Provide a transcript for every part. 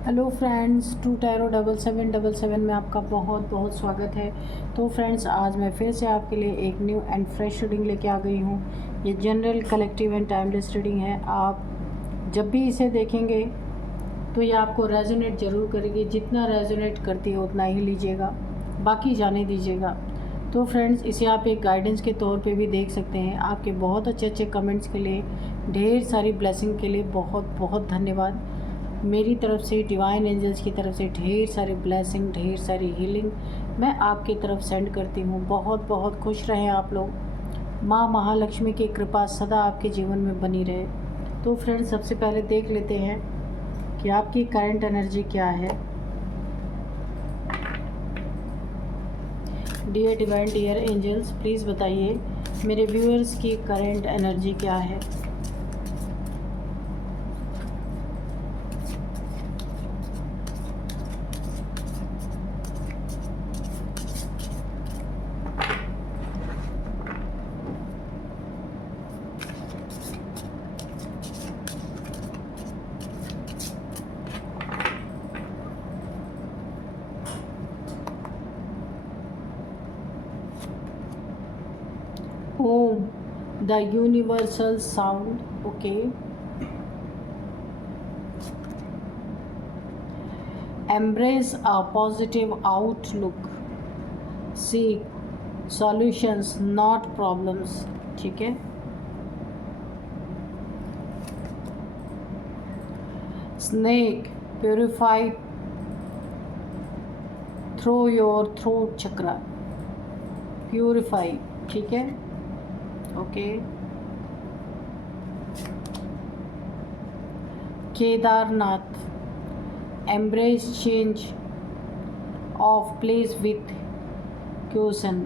Hello friends, to tarot 7777 में आपका बहुत बहुत स्वागत है। तो फ्रेंड्स, आज मैं फिर से आपके लिए एक न्यू एंड फ्रेश रीडिंग लेके आ गई हूँ। ये general, collective and timeless reading है। आप जब भी इसे देखेंगे तो ये आपको रेजोनेट ज़रूर करेगी। जितना रेजोनेट करती है उतना ही लीजिएगा, बाकी जाने दीजिएगा। तो फ्रेंड्स, इसे आप एक गाइडेंस के तौर पे भी देख सकते हैं। आपके बहुत अच्छे अच्छे कमेंट्स के लिए, ढेर सारी ब्लेसिंग के लिए बहुत बहुत धन्यवाद। मेरी तरफ से, डिवाइन एंजल्स की तरफ से ढेर सारी ब्लेसिंग, ढेर सारी हीलिंग मैं आपकी तरफ सेंड करती हूँ। बहुत बहुत खुश रहें आप लोग। माँ महालक्ष्मी की कृपा सदा आपके जीवन में बनी रहे। तो फ्रेंड्स, सबसे पहले देख लेते हैं कि आपकी करंट एनर्जी क्या है। Dear divine, dear angels, please बताइए मेरे व्यूअर्स की करंट एनर्जी क्या है। Om, the universal sound. Okay. Embrace a positive outlook. Seek solutions, not problems. ठीक है। Snake, purified through your throat chakra. Purify, ठीक है। Okay. Kedarnath, embrace change of place with caution.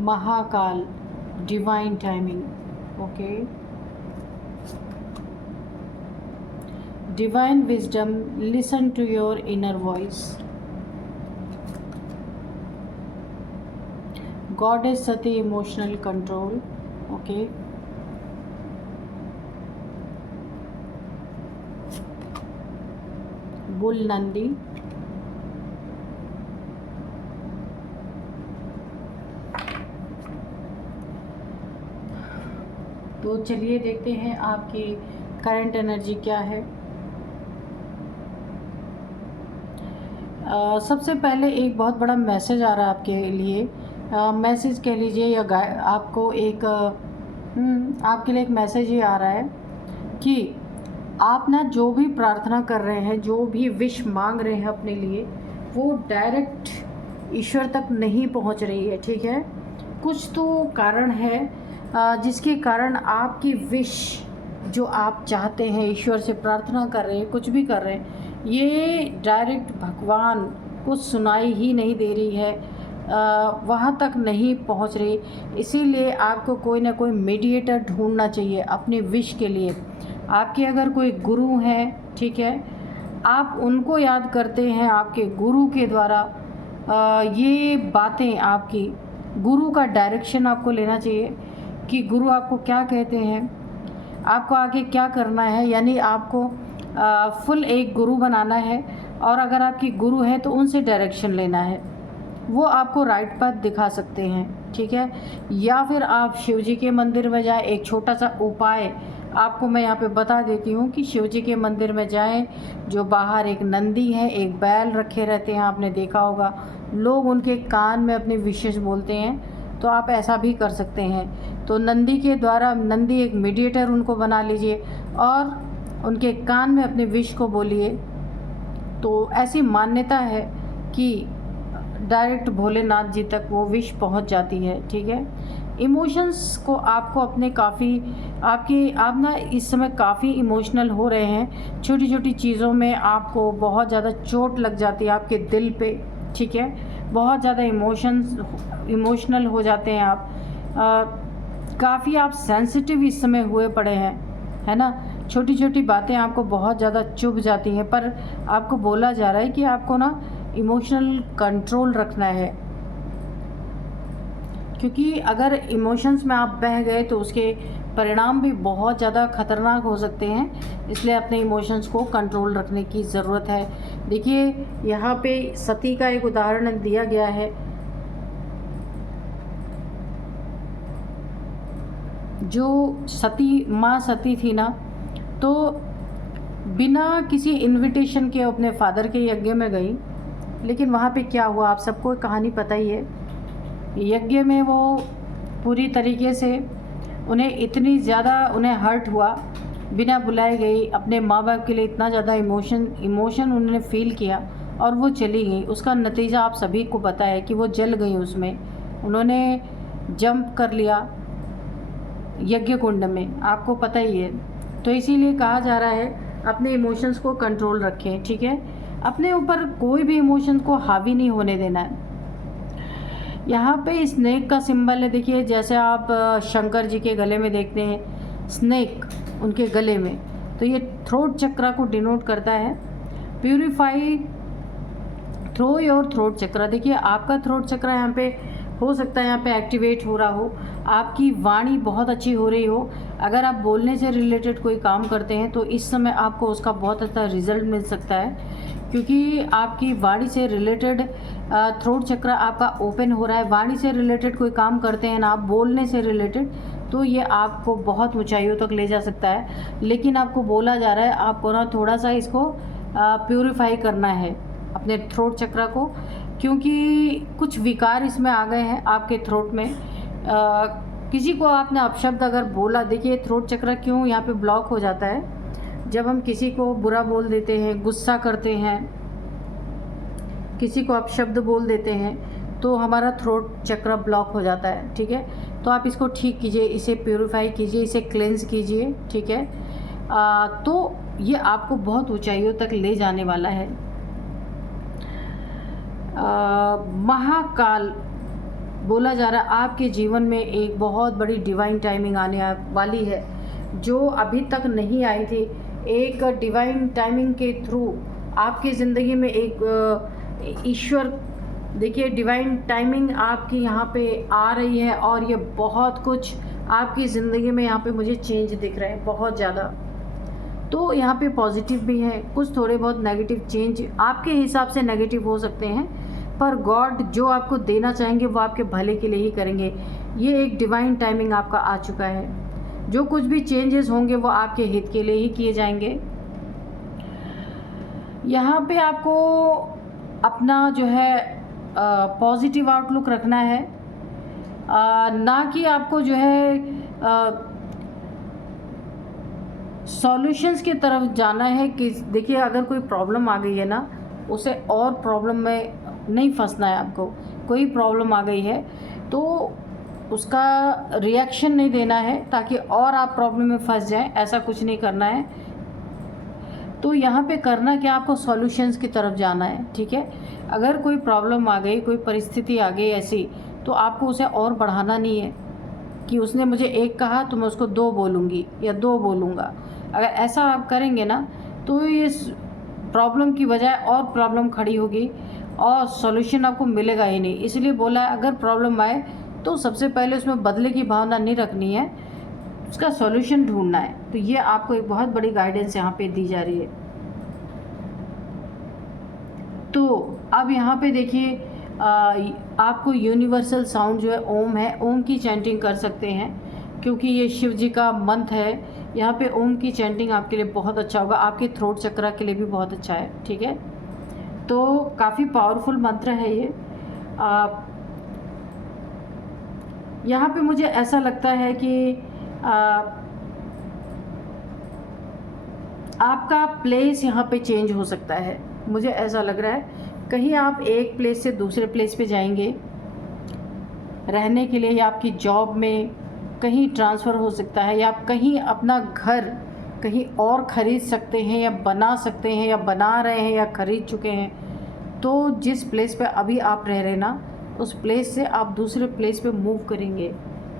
Mahakal, divine timing. Okay. Divine wisdom, listen to your inner voice. Goddess Sati, emotional control. Okay. Bull Nandi. तो चलिए देखते हैं आपकी current energy क्या है। सबसे पहले एक बहुत बड़ा मैसेज आ रहा है आपके लिए। मैसेज कह लीजिए या आपको एक आपके लिए एक मैसेज ये आ रहा है कि आप ना जो भी प्रार्थना कर रहे हैं, जो भी विश मांग रहे हैं अपने लिए, वो डायरेक्ट ईश्वर तक नहीं पहुंच रही है। ठीक है। कुछ तो कारण है जिसके कारण आपकी विश जो आप चाहते हैं, ईश्वर से प्रार्थना कर रहे हैं, कुछ भी कर रहे हैं, ये डायरेक्ट भगवान को सुनाई ही नहीं दे रही है, वहाँ तक नहीं पहुँच रही। इसीलिए आपको कोई ना कोई मीडिएटर ढूंढना चाहिए अपनी विश के लिए। आपके अगर कोई गुरु हैं, ठीक है, आप उनको याद करते हैं। आपके गुरु के द्वारा ये बातें, आपकी गुरु का डायरेक्शन आपको लेना चाहिए कि गुरु आपको क्या कहते हैं, आपको आगे क्या करना है। यानी आपको फुल एक गुरु बनाना है, और अगर आपकी गुरु है तो उनसे डायरेक्शन लेना है। वो आपको राइट पाथ दिखा सकते हैं। ठीक है। या फिर आप शिव जी के मंदिर में जाएं। एक छोटा सा उपाय आपको मैं यहाँ पे बता देती हूँ कि शिव जी के मंदिर में जाएं। जो बाहर एक नंदी है, एक बैल रखे रहते हैं, आपने देखा होगा, लोग उनके कान में अपनी विशेष बोलते हैं, तो आप ऐसा भी कर सकते हैं। तो नंदी के द्वारा, नंदी एक मीडिएटर उनको बना लीजिए और उनके कान में अपने विश को बोलिए। तो ऐसी मान्यता है कि डायरेक्ट भोलेनाथ जी तक वो विश पहुंच जाती है। ठीक है। इमोशंस को आपको अपने आप ना इस समय काफ़ी इमोशनल हो रहे हैं। छोटी छोटी चीज़ों में आपको बहुत ज़्यादा चोट लग जाती है आपके दिल पे। ठीक है। बहुत ज़्यादा इमोशनल हो जाते हैं आप। काफ़ी आप सेंसिटिव इस समय हुए पड़े हैं, है ना। छोटी छोटी बातें आपको बहुत ज़्यादा चुभ जाती हैं, पर आपको बोला जा रहा है कि आपको ना इमोशनल कंट्रोल रखना है। क्योंकि अगर इमोशंस में आप बह गए तो उसके परिणाम भी बहुत ज़्यादा खतरनाक हो सकते हैं, इसलिए अपने इमोशंस को कंट्रोल रखने की ज़रूरत है। देखिए यहाँ पे सती का एक उदाहरण दिया गया है। जो माँ सती थी ना, तो बिना किसी इनविटेशन के अपने फादर के यज्ञ में गई, लेकिन वहाँ पे क्या हुआ आप सबको कहानी पता ही है। यज्ञ में वो पूरी तरीके से उन्हें इतनी ज़्यादा उन्हें हर्ट हुआ, बिना बुलाए गई, अपने माँ बाप के लिए इतना ज़्यादा इमोशन उन्होंने फील किया और वो चली गई। उसका नतीजा आप सभी को पता है कि वो जल गई, उसमें उन्होंने जंप कर लिया यज्ञ कुंड में, आपको पता ही है। तो इसीलिए कहा जा रहा है अपने इमोशंस को कंट्रोल रखें, ठीक है। अपने ऊपर कोई भी इमोशन को हावी नहीं होने देना है। यहाँ पे स्नेक का सिंबल है, देखिए जैसे आप शंकर जी के गले में देखते हैं स्नेक उनके गले में, तो ये थ्रोट चक्रा को डिनोट करता है। प्यूरिफाई थ्रो योर थ्रोट चक्रा। देखिए आपका थ्रोट चक्रा यहाँ पे हो सकता है यहाँ पे एक्टिवेट हो रहा हो, आपकी वाणी बहुत अच्छी हो रही हो। अगर आप बोलने से रिलेटेड कोई काम करते हैं तो इस समय आपको उसका बहुत अच्छा रिजल्ट मिल सकता है, क्योंकि आपकी वाणी से रिलेटेड थ्रोट चक्र आपका ओपन हो रहा है। वाणी से रिलेटेड कोई काम करते हैं ना आप, बोलने से रिलेटेड, तो ये आपको बहुत ऊंचाइयों तक ले जा सकता है। लेकिन आपको बोला जा रहा है आपको ना थोड़ा सा इसको प्यूरिफाई करना है अपने थ्रोट चक्र को, क्योंकि कुछ विकार इसमें आ गए हैं आपके थ्रोट में। किसी को आपने अपशब्द अगर बोला, देखिए थ्रोट चक्र क्यों यहाँ पे ब्लॉक हो जाता है, जब हम किसी को बुरा बोल देते हैं, गुस्सा करते हैं, किसी को अपशब्द बोल देते हैं, तो हमारा थ्रोट चक्र ब्लॉक हो जाता है, ठीक है। तो आप इसको ठीक कीजिए, इसे प्यूरिफाई कीजिए, इसे क्लेंस कीजिए, ठीक है। तो ये आपको बहुत ऊंचाइयों तक ले जाने वाला है। महाकाल बोला जा रहा है आपके जीवन में एक बहुत बड़ी डिवाइन टाइमिंग आने वाली है, जो अभी तक नहीं आई थी। एक डिवाइन टाइमिंग के थ्रू आपकी ज़िंदगी में एक ईश्वर, देखिए डिवाइन टाइमिंग आपकी यहाँ पे आ रही है और ये बहुत कुछ आपकी ज़िंदगी में यहाँ पे मुझे चेंज दिख रहा है बहुत ज़्यादा। तो यहाँ पे पॉजिटिव भी है, कुछ थोड़े बहुत नेगेटिव चेंज आपके हिसाब से नेगेटिव हो सकते हैं, पर गॉड जो आपको देना चाहेंगे वो आपके भले के लिए ही करेंगे। ये एक डिवाइन टाइमिंग आपका आ चुका है। जो कुछ भी चेंजेस होंगे वो आपके हित के लिए ही किए जाएंगे। यहाँ पे आपको अपना जो है पॉजिटिव आउटलुक रखना है, ना कि आपको जो है सॉल्यूशंस की तरफ जाना है। कि देखिए अगर कोई प्रॉब्लम आ गई है ना, उसे और प्रॉब्लम में नहीं फंसना है आपको। कोई प्रॉब्लम आ गई है तो उसका रिएक्शन नहीं देना है ताकि और आप प्रॉब्लम में फंस जाएं, ऐसा कुछ नहीं करना है। तो यहाँ पे करना क्या, आपको सॉल्यूशंस की तरफ जाना है, ठीक है। अगर कोई प्रॉब्लम आ गई, कोई परिस्थिति आ गई ऐसी, तो आपको उसे और बढ़ाना नहीं है कि उसने मुझे एक कहा तो मैं उसको दो बोलूँगी या दो बोलूँगा। अगर ऐसा आप करेंगे ना तो इस प्रॉब्लम की बजाय और प्रॉब्लम खड़ी होगी और सॉल्यूशन आपको मिलेगा ही नहीं। इसलिए बोला है अगर प्रॉब्लम आए तो सबसे पहले उसमें बदले की भावना नहीं रखनी है, उसका सॉल्यूशन ढूंढना है। तो ये आपको एक बहुत बड़ी गाइडेंस यहाँ पे दी जा रही है। तो अब यहाँ पे देखिए आपको यूनिवर्सल साउंड जो है ओम है, ओम की चैंटिंग कर सकते हैं, क्योंकि ये शिव जी का मंत्र है। यहाँ पे ओम की चैंटिंग आपके लिए बहुत अच्छा होगा, आपके थ्रोट चक्र के लिए भी बहुत अच्छा है, ठीक है। तो काफ़ी पावरफुल मंत्र है ये। यहाँ पे मुझे ऐसा लगता है कि आपका प्लेस यहाँ पे चेंज हो सकता है, मुझे ऐसा लग रहा है। कहीं आप एक प्लेस से दूसरे प्लेस पे जाएंगे रहने के लिए, या आपकी जॉब में कहीं ट्रांसफ़र हो सकता है, या आप कहीं अपना घर कहीं और ख़रीद सकते हैं या बना सकते हैं, या बना रहे हैं या ख़रीद चुके हैं। तो जिस प्लेस पे अभी आप रह रहे हैं ना, उस प्लेस से आप दूसरे प्लेस पे मूव करेंगे,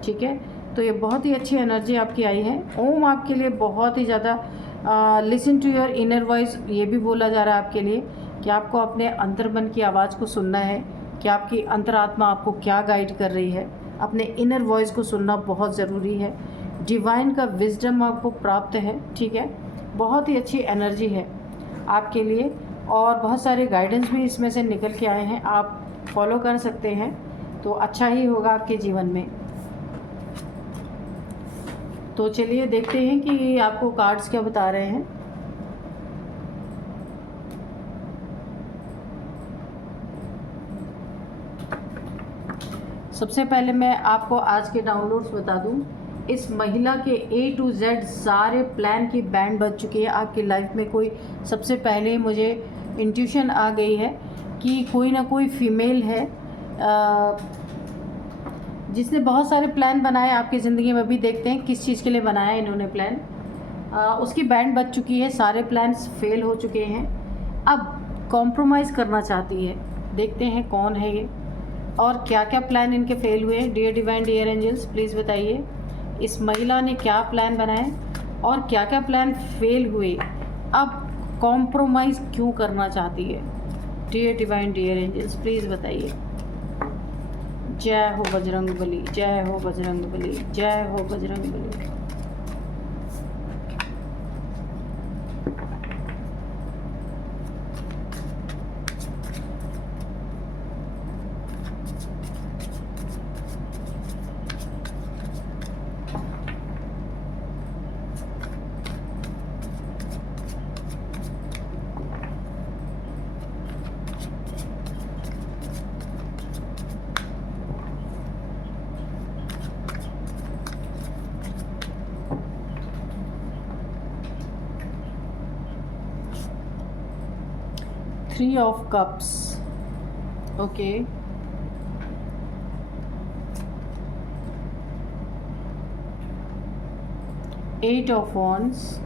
ठीक है। तो ये बहुत ही अच्छी एनर्जी आपकी आई है। ओम आपके लिए बहुत ही ज़्यादा listen to your inner voice, ये भी बोला जा रहा है आपके लिए कि आपको अपने अंतर्मन की आवाज़ को सुनना है कि आपकी अंतरात्मा आपको क्या गाइड कर रही है। अपने इनर वॉइस को सुनना बहुत ज़रूरी है। डिवाइन का विजडम आपको प्राप्त है, ठीक है। बहुत ही अच्छी एनर्जी है आपके लिए और बहुत सारे गाइडेंस भी इसमें से निकल के आए हैं, आप फॉलो कर सकते हैं तो अच्छा ही होगा आपके जीवन में। तो चलिए देखते हैं कि आपको कार्ड्स क्या बता रहे हैं। सबसे पहले मैं आपको आज के डाउनलोड्स बता दूं। इस महिला के A to Z सारे प्लान की बैंड बज चुकी है आपकी लाइफ में। कोई सबसे पहले मुझे इंट्यूशन आ गई है कि कोई ना कोई फीमेल है जिसने बहुत सारे प्लान बनाए आपकी ज़िंदगी में। भी देखते हैं किस चीज़ के लिए बनाया इन्होंने प्लान। उसकी बैंड बज चुकी है, सारे प्लान्स फेल हो चुके हैं, अब कॉम्प्रोमाइज़ करना चाहती है। देखते हैं कौन है ये और क्या क्या प्लान इनके फेल हुए। Dear divine, dear angels, please बताइए इस महिला ने क्या प्लान बनाए और क्या क्या प्लान फेल हुए, अब कॉम्प्रोमाइज़ क्यों करना चाहती है। Dear divine, dear angels, please बताइए। जय हो बजरंग बली, जय हो बजरंग बली, जय हो Bajrang Bali. Three of Cups, okay. Eight of Wands,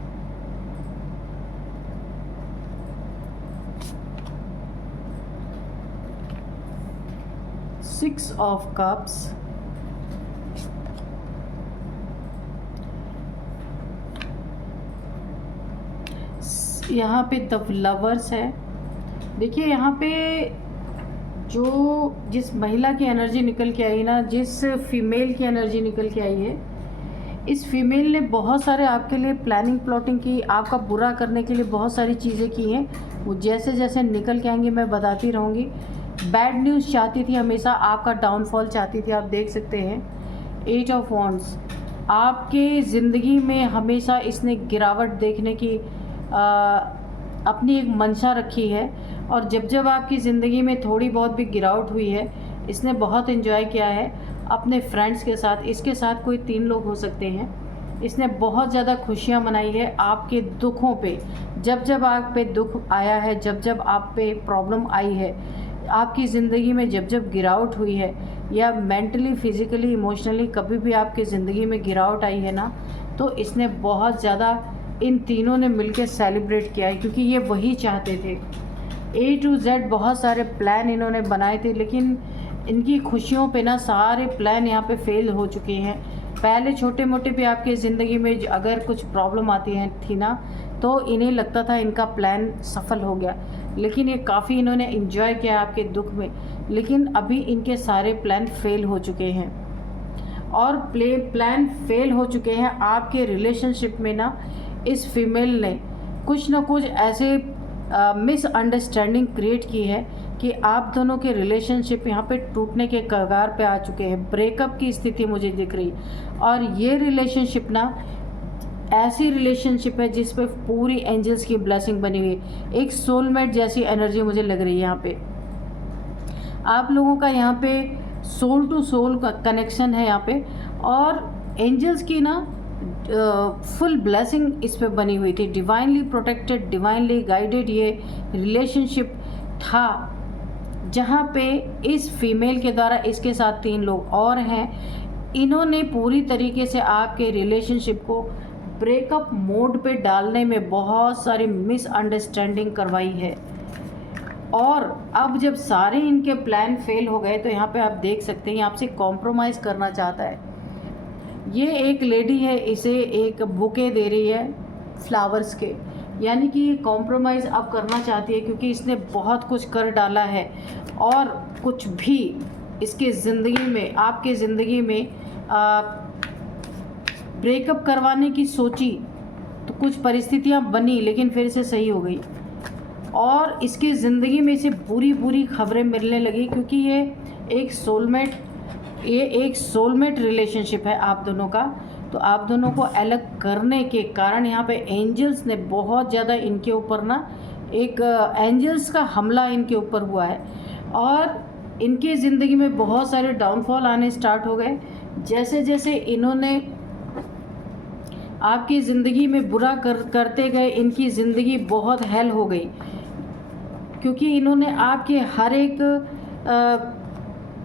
Six of Cups, यहाँ पे द लवर्स है। देखिए यहाँ पे जो जिस महिला की एनर्जी निकल के आई ना, जिस फीमेल की एनर्जी निकल के आई है, इस फीमेल ने बहुत सारे आपके लिए प्लानिंग प्लॉटिंग की, आपका बुरा करने के लिए बहुत सारी चीज़ें की हैं। वो जैसे जैसे निकल के आएंगी मैं बताती रहूँगी। बैड न्यूज़ चाहती थी हमेशा, आपका डाउनफॉल चाहती थी, आप देख सकते हैं। एट ऑफ वॉन्ड्स, आपके ज़िंदगी में हमेशा इसने गिरावट देखने की अपनी एक मंशा रखी है और जब जब आपकी ज़िंदगी में थोड़ी बहुत भी गिरावट हुई है, इसने बहुत एंजॉय किया है अपने फ्रेंड्स के साथ। इसके साथ कोई 3 लोग हो सकते हैं। इसने बहुत ज़्यादा खुशियाँ मनाई है आपके दुखों पे। जब जब आप पे दुख आया है, जब जब आप पे प्रॉब्लम आई है, आपकी ज़िंदगी में जब जब गिरावट हुई है या मेंटली, फिज़िकली, इमोशनली कभी भी आपकी ज़िंदगी में गिरावट आई है ना, तो इसने बहुत ज़्यादा, इन तीनों ने मिलकर सेलिब्रेट किया है क्योंकि ये वही चाहते थे। A to Z बहुत सारे प्लान इन्होंने बनाए थे, लेकिन इनकी खुशियों पे ना सारे प्लान यहाँ पे फेल हो चुके हैं। पहले छोटे मोटे भी आपके ज़िंदगी में अगर कुछ प्रॉब्लम आती है थी ना, तो इन्हें लगता था इनका प्लान सफल हो गया, लेकिन ये काफ़ी इन्होंने एंजॉय किया आपके दुख में। लेकिन अभी इनके सारे प्लान फेल हो चुके हैं और प्लान फेल हो चुके हैं आपके रिलेशनशिप में ना। इस फीमेल ने कुछ ना कुछ ऐसे मिसअंडरस्टैंडिंग क्रिएट की है कि आप दोनों के रिलेशनशिप यहाँ पे टूटने के कगार पे आ चुके हैं। ब्रेकअप की स्थिति मुझे दिख रही और ये रिलेशनशिप ना ऐसी रिलेशनशिप है जिस पे पूरी एंजल्स की ब्लेसिंग बनी हुई है। एक सोलमेट जैसी एनर्जी मुझे लग रही है यहाँ पे। आप लोगों का यहाँ पे सोल टू सोल का कनेक्शन है यहाँ पे और एंजल्स की ना फुल ब्लेसिंग इस पे बनी हुई थी। डिवाइनली प्रोटेक्टेड, डिवाइनली गाइडेड ये रिलेशनशिप था, जहाँ पे इस फीमेल के द्वारा इसके साथ 3 लोग और हैं। इन्होंने पूरी तरीके से आपके रिलेशनशिप को ब्रेकअप मोड पे डालने में बहुत सारी मिसअंडरस्टैंडिंग करवाई है और अब जब सारे इनके प्लान फेल हो गए तो यहाँ पे आप देख सकते हैं आपसे कॉम्प्रोमाइज़ करना चाहता है। ये एक लेडी है, इसे एक बुके दे रही है फ्लावर्स के, यानी कि ये कॉम्प्रोमाइज़ अब करना चाहती है क्योंकि इसने बहुत कुछ कर डाला है और कुछ भी इसके ज़िंदगी में, आपके ज़िंदगी में ब्रेकअप करवाने की सोची तो कुछ परिस्थितियाँ बनी, लेकिन फिर से सही हो गई। और इसकी ज़िंदगी में इसे बुरी बुरी खबरें मिलने लगी, क्योंकि ये एक सोलमेट रिलेशनशिप है आप दोनों का। तो आप दोनों को अलग करने के कारण यहाँ पे एंजल्स ने बहुत ज़्यादा इनके ऊपर ना, एक एंजल्स का हमला इनके ऊपर हुआ है, और इनकी ज़िंदगी में बहुत सारे डाउनफॉल आने स्टार्ट हो गए। जैसे जैसे इन्होंने आपकी ज़िंदगी में बुरा करते गए, इनकी ज़िंदगी बहुत हेल हो गई, क्योंकि इन्होंने आपके हर एक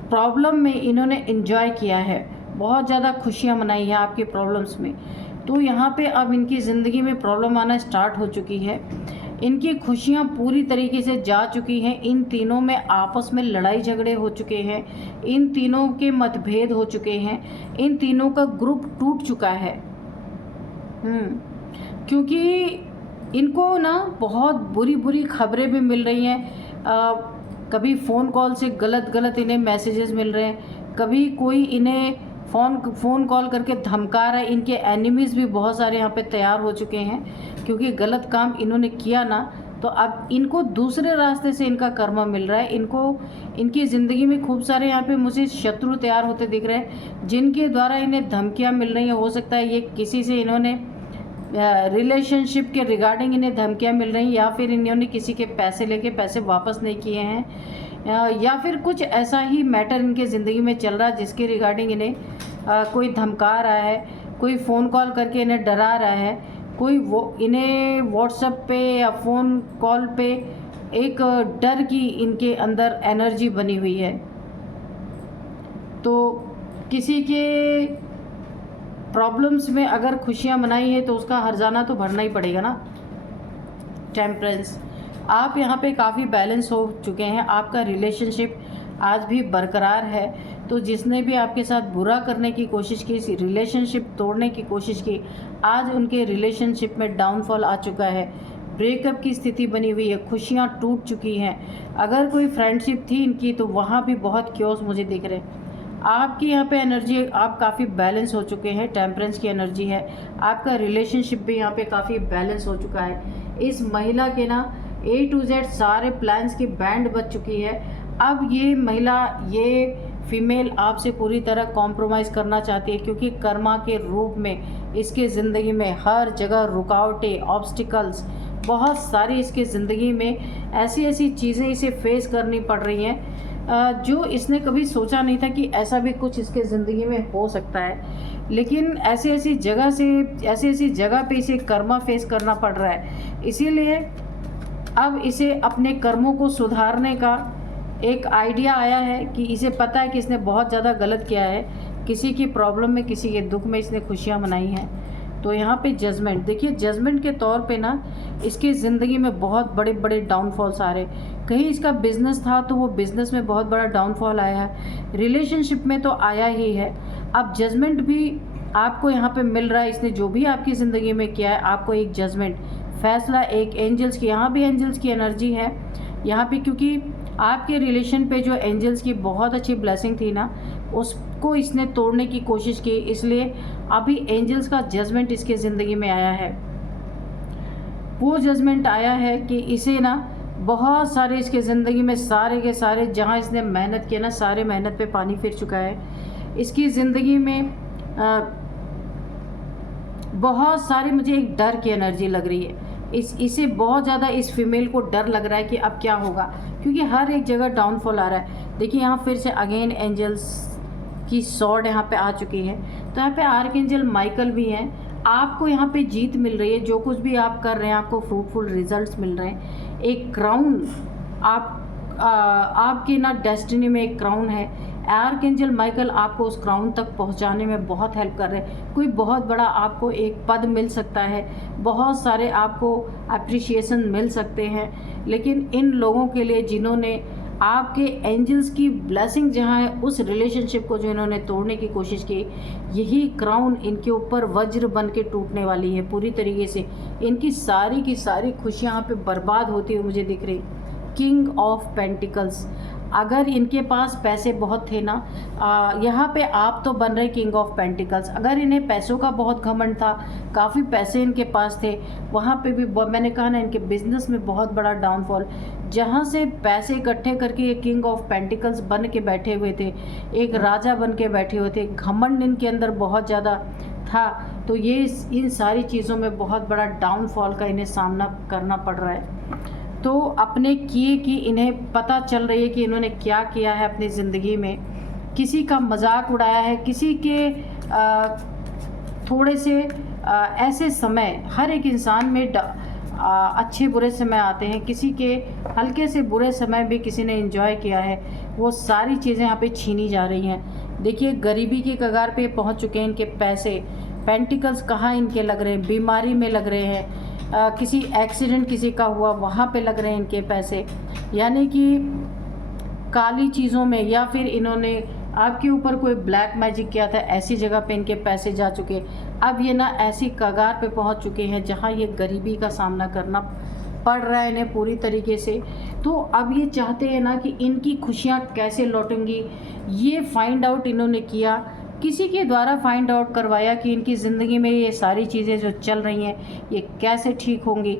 प्रॉब्लम में इन्होंने एंजॉय किया है, बहुत ज़्यादा खुशियाँ मनाई हैं आपके प्रॉब्लम्स में। तो यहाँ पे अब इनकी ज़िंदगी में प्रॉब्लम आना स्टार्ट हो चुकी है। इनकी खुशियाँ पूरी तरीके से जा चुकी हैं। इन तीनों में आपस में लड़ाई झगड़े हो चुके हैं, इन तीनों के मतभेद हो चुके हैं, इन तीनों का ग्रुप टूट चुका है। क्योंकि इनको ना बहुत बुरी बुरी खबरें भी मिल रही हैं। कभी फ़ोन कॉल से गलत इन्हें मैसेजेस मिल रहे हैं, कभी कोई इन्हें फ़ोन कॉल करके धमका रहा है। इनके एनिमीज़ भी बहुत सारे यहाँ पे तैयार हो चुके हैं, क्योंकि गलत काम इन्होंने किया ना, तो अब इनको दूसरे रास्ते से इनका कर्म मिल रहा है। इनको इनकी ज़िंदगी में खूब सारे यहाँ पे मुझे शत्रु तैयार होते दिख रहे हैं, जिनके द्वारा इन्हें धमकियाँ मिल रही हैं। हो सकता है ये किसी से इन्होंने रिलेशनशिप के रिगार्डिंग इन्हें धमकियाँ मिल रही हैं, या फिर इन्होंने किसी के पैसे लेके पैसे वापस नहीं किए हैं, या फिर कुछ ऐसा ही मैटर इनके ज़िंदगी में चल रहा है जिसके रिगार्डिंग इन्हें कोई धमका रहा है, कोई फ़ोन कॉल करके इन्हें डरा रहा है, कोई इन्हें व्हाट्सएप पे या फ़ोन कॉल पे एक डर की इनके अंदर एनर्जी बनी हुई है। तो किसी के प्रॉब्लम्स में अगर खुशियाँ मनाई है तो उसका हर्जाना तो भरना ही पड़ेगा ना। टेम्परेंस, आप यहाँ पे काफ़ी बैलेंस हो चुके हैं, आपका रिलेशनशिप आज भी बरकरार है। तो जिसने भी आपके साथ बुरा करने की कोशिश की, रिलेशनशिप तोड़ने की कोशिश की, आज उनके रिलेशनशिप में डाउनफॉल आ चुका है, ब्रेकअप की स्थिति बनी हुई है, खुशियाँ टूट चुकी हैं। अगर कोई फ्रेंडशिप थी इनकी तो वहाँ भी बहुत क्योस मुझे दिख रहे हैं। आपकी यहाँ पे एनर्जी, आप काफ़ी बैलेंस हो चुके हैं, टेम्परेंस की एनर्जी है। आपका रिलेशनशिप भी यहाँ पे काफ़ी बैलेंस हो चुका है। इस महिला के ना A to Z सारे प्लान्स की बैंड बज चुकी है। अब ये महिला, ये फीमेल आपसे पूरी तरह कॉम्प्रोमाइज़ करना चाहती है, क्योंकि कर्मा के रूप में इसके ज़िंदगी में हर जगह रुकावटें, ऑब्स्टिकल्स बहुत सारी इसके ज़िंदगी में ऐसी ऐसी चीज़ें इसे फेस करनी पड़ रही हैं जो इसने कभी सोचा नहीं था कि ऐसा भी कुछ इसके ज़िंदगी में हो सकता है। लेकिन ऐसी ऐसी जगह पे इसे कर्मा फेस करना पड़ रहा है। इसीलिए अब इसे अपने कर्मों को सुधारने का एक आइडिया आया है कि इसे पता है कि इसने बहुत ज़्यादा गलत किया है, किसी की प्रॉब्लम में, किसी के दुख में इसने खुशियाँ मनाई हैं। तो यहाँ पे जजमेंट देखिए, जजमेंट के तौर पे ना इसकी ज़िंदगी में बहुत बड़े बड़े डाउनफॉल्स आ रहे। कहीं इसका बिज़नेस था तो वो बिज़नेस में बहुत बड़ा डाउनफॉल आया है, रिलेशनशिप में तो आया ही है। अब जजमेंट भी आपको यहाँ पे मिल रहा है। इसने जो भी आपकी ज़िंदगी में किया है, आपको एक जजमेंट, फैसला, एक एंजल्स की, यहाँ भी एंजल्स की एनर्जी है यहाँ पे, क्योंकि आपके रिलेशन पे जो एंजल्स की बहुत अच्छी ब्लेसिंग थी ना, उसको इसने तोड़ने की कोशिश की। इसलिए अभी एंजल्स का जजमेंट इसके ज़िंदगी में आया है। वो जजमेंट आया है कि इसे ना बहुत सारे इसके ज़िंदगी में सारे के सारे जहाँ इसने मेहनत किया ना, सारे मेहनत पे पानी फिर चुका है। इसकी ज़िंदगी में बहुत सारी मुझे एक डर की एनर्जी लग रही है। इसे बहुत ज़्यादा इस फीमेल को डर लग रहा है कि अब क्या होगा, क्योंकि हर एक जगह डाउनफॉल आ रहा है। देखिए यहाँ फिर से अगेन एंजल्स की सॉर्ड यहाँ पे आ चुकी है। तो यहाँ पे आर्कएंजल माइकल भी हैं। आपको यहाँ पे जीत मिल रही है, जो कुछ भी आप कर रहे हैं आपको फ्रूटफुल रिजल्ट्स मिल रहे हैं। एक क्राउन आपके ना डेस्टिनी में एक क्राउन है। आर्कएंजल माइकल आपको उस क्राउन तक पहुंचाने में बहुत हेल्प कर रहे हैं। कोई बहुत बड़ा आपको एक पद मिल सकता है, बहुत सारे आपको अप्रिशिएशन मिल सकते हैं। लेकिन इन लोगों के लिए जिन्होंने आपके एंजल्स की ब्लेसिंग जहाँ है, उस रिलेशनशिप को जो इन्होंने तोड़ने की कोशिश की, यही क्राउन इनके ऊपर वज्र बन के टूटने वाली है पूरी तरीके से। इनकी सारी की सारी खुशियाँ यहाँ पे बर्बाद होती हुई मुझे दिख रही। किंग ऑफ पेंटिकल्स, अगर इनके पास पैसे बहुत थे ना, यहाँ पे आप तो बन रहे किंग ऑफ पेंटिकल्स। अगर इन्हें पैसों का बहुत घमंड था, काफ़ी पैसे इनके पास थे, वहाँ पे भी मैंने कहा ना, इनके बिजनेस में बहुत बड़ा डाउनफॉल। जहाँ से पैसे इकट्ठे करके ये किंग ऑफ पेंटिकल्स बन के बैठे हुए थे, एक राजा बन के बैठे हुए थे, घमंड इनके अंदर बहुत ज़्यादा था। तो ये इन सारी चीज़ों में बहुत बड़ा डाउनफॉल का इन्हें सामना करना पड़ रहा है। तो अपने किए की इन्हें पता चल रही है कि इन्होंने क्या किया है अपनी ज़िंदगी में। किसी का मजाक उड़ाया है, किसी के थोड़े से ऐसे समय, हर एक इंसान में अच्छे बुरे समय आते हैं, किसी के हल्के से बुरे समय भी किसी ने एंजॉय किया है, वो सारी चीज़ें यहाँ पे छीनी जा रही हैं। देखिए, गरीबी की कगार पे पहुँच चुके हैं इनके पैसे। पेंटिकल्स कहाँ इनके लग रहे हैं, बीमारी में लग रहे हैं, किसी एक्सीडेंट किसी का हुआ वहाँ पे लग रहे हैं इनके पैसे। यानी कि काली चीज़ों में, या फिर इन्होंने आपके ऊपर कोई ब्लैक मैजिक किया था, ऐसी जगह पे इनके पैसे जा चुके। अब ये ना ऐसी कगार पे पहुंच चुके हैं जहां ये गरीबी का सामना करना पड़ रहा है इन्हें पूरी तरीके से। तो अब ये चाहते हैं ना कि इनकी खुशियां कैसे लौटेंगी, ये फाइंड आउट इन्होंने किया, किसी के द्वारा फाइंड आउट करवाया कि इनकी ज़िंदगी में ये सारी चीज़ें जो चल रही हैं ये कैसे ठीक होंगी।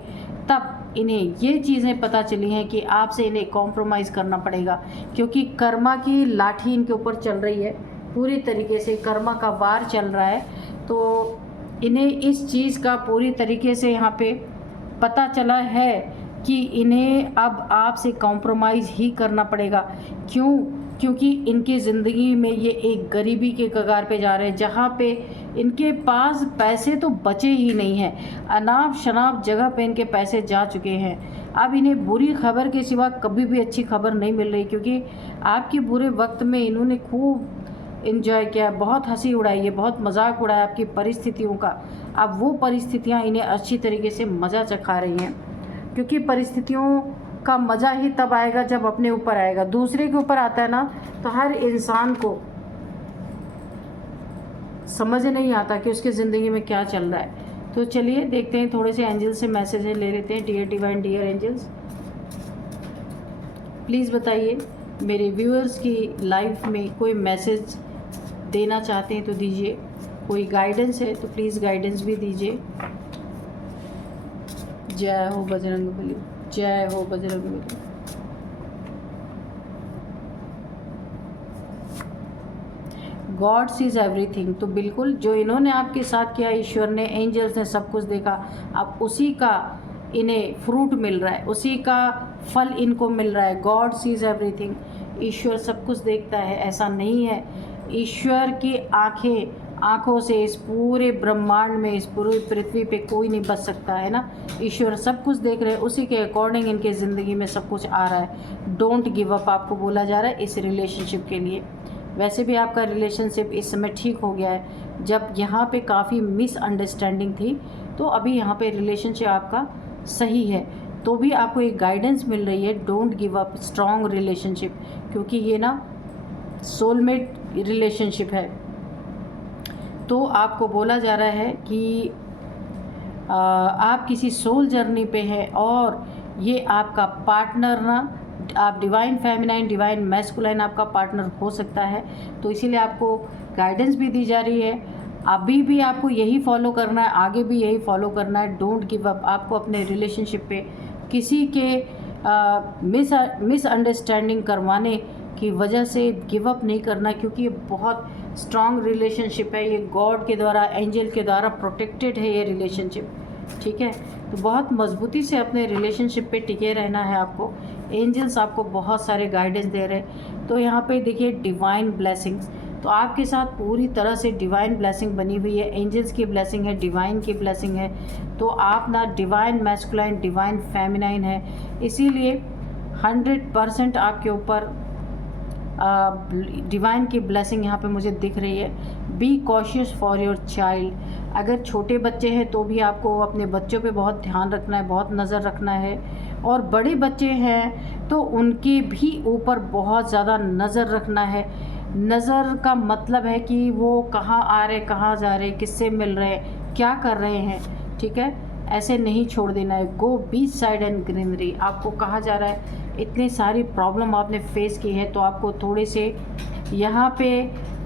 तब इन्हें ये चीज़ें पता चली हैं कि आपसे इन्हें कॉम्प्रोमाइज़ करना पड़ेगा, क्योंकि कर्मा की लाठी इनके ऊपर चल रही है पूरी तरीके से, कर्मा का वार चल रहा है। तो इन्हें इस चीज़ का पूरी तरीके से यहाँ पे पता चला है कि इन्हें अब आपसे कॉम्प्रोमाइज़ ही करना पड़ेगा। क्यों? क्योंकि इनकी ज़िंदगी में ये एक गरीबी के कगार पे जा रहे हैं, जहाँ पे इनके पास पैसे तो बचे ही नहीं हैं। अनाप शनाप जगह पे इनके पैसे जा चुके हैं। अब इन्हें बुरी खबर के सिवा कभी भी अच्छी खबर नहीं मिल रही, क्योंकि आपके बुरे वक्त में इन्होंने खूब एंजॉय किया, बहुत हंसी उड़ाई है, बहुत मजाक उड़ाया आपकी परिस्थितियों का। अब वो परिस्थितियाँ इन्हें अच्छी तरीके से मज़ा चखा रही हैं, क्योंकि परिस्थितियों का मज़ा ही तब आएगा जब अपने ऊपर आएगा। दूसरे के ऊपर आता है ना, तो हर इंसान को समझ नहीं आता कि उसकी ज़िंदगी में क्या चल रहा है। तो चलिए देखते हैं, थोड़े से एंजल से मैसेजेस ले लेते हैं। Dear divine, dear angels, please बताइए मेरे व्यूअर्स की लाइफ में कोई मैसेज देना चाहते हैं तो दीजिए, कोई गाइडेंस है तो प्लीज़ गाइडेंस भी दीजिए। जय हो बजरंगबली, जय हो बजरंगबली। God sees everything. तो बिल्कुल जो इन्होंने आपके साथ किया, ईश्वर ने, एंजल्स ने सब कुछ देखा। अब उसी का इन्हें फ्रूट मिल रहा है, उसी का फल इनको मिल रहा है। God sees everything. ईश्वर सब कुछ देखता है, ऐसा नहीं है। ईश्वर की आँखों से इस पूरे ब्रह्मांड में, इस पूरी पृथ्वी पे कोई नहीं बच सकता है ना। ईश्वर सब कुछ देख रहे हैं, उसी के अकॉर्डिंग इनके ज़िंदगी में सब कुछ आ रहा है। डोंट गिव अप आपको बोला जा रहा है इस रिलेशनशिप के लिए। वैसे भी आपका रिलेशनशिप इस समय ठीक हो गया है। जब यहाँ पे काफ़ी मिसअंडरस्टैंडिंग थी, तो अभी यहाँ पे रिलेशनशिप आपका सही है। तो भी आपको एक गाइडेंस मिल रही है, don't give up, strong relationship, क्योंकि ये ना सोलमेट रिलेशनशिप है। तो आपको बोला जा रहा है कि आप किसी सोल जर्नी पे हैं, और ये आपका पार्टनर ना, आप डिवाइन फेमिनाइन, डिवाइन मैस्कुलाइन आपका पार्टनर हो सकता है। तो इसीलिए आपको गाइडेंस भी दी जा रही है। अभी भी आपको यही फॉलो करना है, आगे भी यही फॉलो करना है। Don't give up. आपको अपने रिलेशनशिप पे किसी के मिसअंडरस्टैंडिंग करवाने की वजह से गिव अप नहीं करना, क्योंकि ये बहुत स्ट्रॉन्ग रिलेशनशिप है। ये गॉड के द्वारा, एंजल के द्वारा प्रोटेक्टेड है ये रिलेशनशिप, ठीक है। तो बहुत मजबूती से अपने रिलेशनशिप पे टिके रहना है आपको। एंजल्स आपको बहुत सारे गाइडेंस दे रहे हैं। तो यहाँ पे देखिए डिवाइन ब्लेसिंग्स, तो आपके साथ पूरी तरह से डिवाइन ब्लेसिंग बनी हुई है। एंजल्स की ब्लेसिंग है, डिवाइन की ब्लेसिंग है। तो आप ना डिवाइन मैस्कुलाइन, डिवाइन फेमिनाइन है, इसीलिए 100% आपके ऊपर डिवाइन की ब्लेसिंग यहाँ पे मुझे दिख रही है। Be cautious for your child. अगर छोटे बच्चे हैं तो भी आपको अपने बच्चों पे बहुत ध्यान रखना है, बहुत नज़र रखना है। और बड़े बच्चे हैं तो उनके भी ऊपर बहुत ज़्यादा नज़र रखना है। नज़र का मतलब है कि वो कहाँ आ रहे, कहाँ जा रहे, किससे मिल रहे, क्या कर रहे हैं, ठीक है। ऐसे नहीं छोड़ देना है। गो बीच साइड एंड ग्रीनरी। आपको कहा जा रहा है इतनी सारी प्रॉब्लम आपने फेस की है, तो आपको थोड़े से यहाँ पे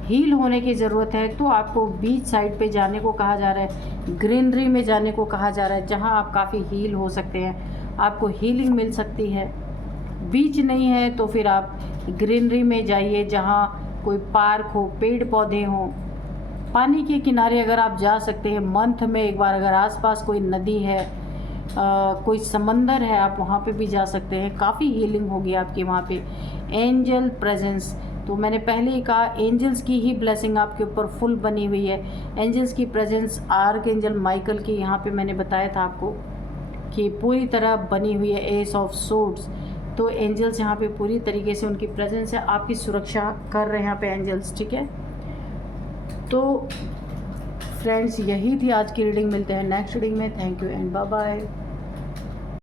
हील होने की ज़रूरत है। तो आपको बीच साइड पे जाने को कहा जा रहा है, ग्रीनरी में जाने को कहा जा रहा है, जहाँ आप काफ़ी हील हो सकते हैं, आपको हीलिंग मिल सकती है। बीच नहीं है तो फिर आप ग्रीनरी में जाइए, जहाँ कोई पार्क हो, पेड़ पौधे हों, पानी के किनारे अगर आप जा सकते हैं मंथ में एक बार, अगर आसपास कोई नदी है, कोई समंदर है, आप वहाँ पे भी जा सकते हैं। काफ़ी हीलिंग होगी आपकी वहाँ पे। एंजल प्रेजेंस, तो मैंने पहले ही कहा एंजल्स की ही ब्लेसिंग आपके ऊपर फुल बनी हुई है। एंजल्स की प्रेजेंस, आर्क एंजल माइकल की यहाँ पे मैंने बताया था आपको कि पूरी तरह बनी हुई है। एस ऑफ सोर्ड्स, तो एंजल्स यहाँ पे पूरी तरीके से उनकी प्रेजेंस है, आपकी सुरक्षा कर रहे हैं यहाँ पे एंजल्स, ठीक है। तो फ्रेंड्स, यही थी आज की रीडिंग। मिलते हैं नेक्स्ट रीडिंग में। Thank you and bye bye.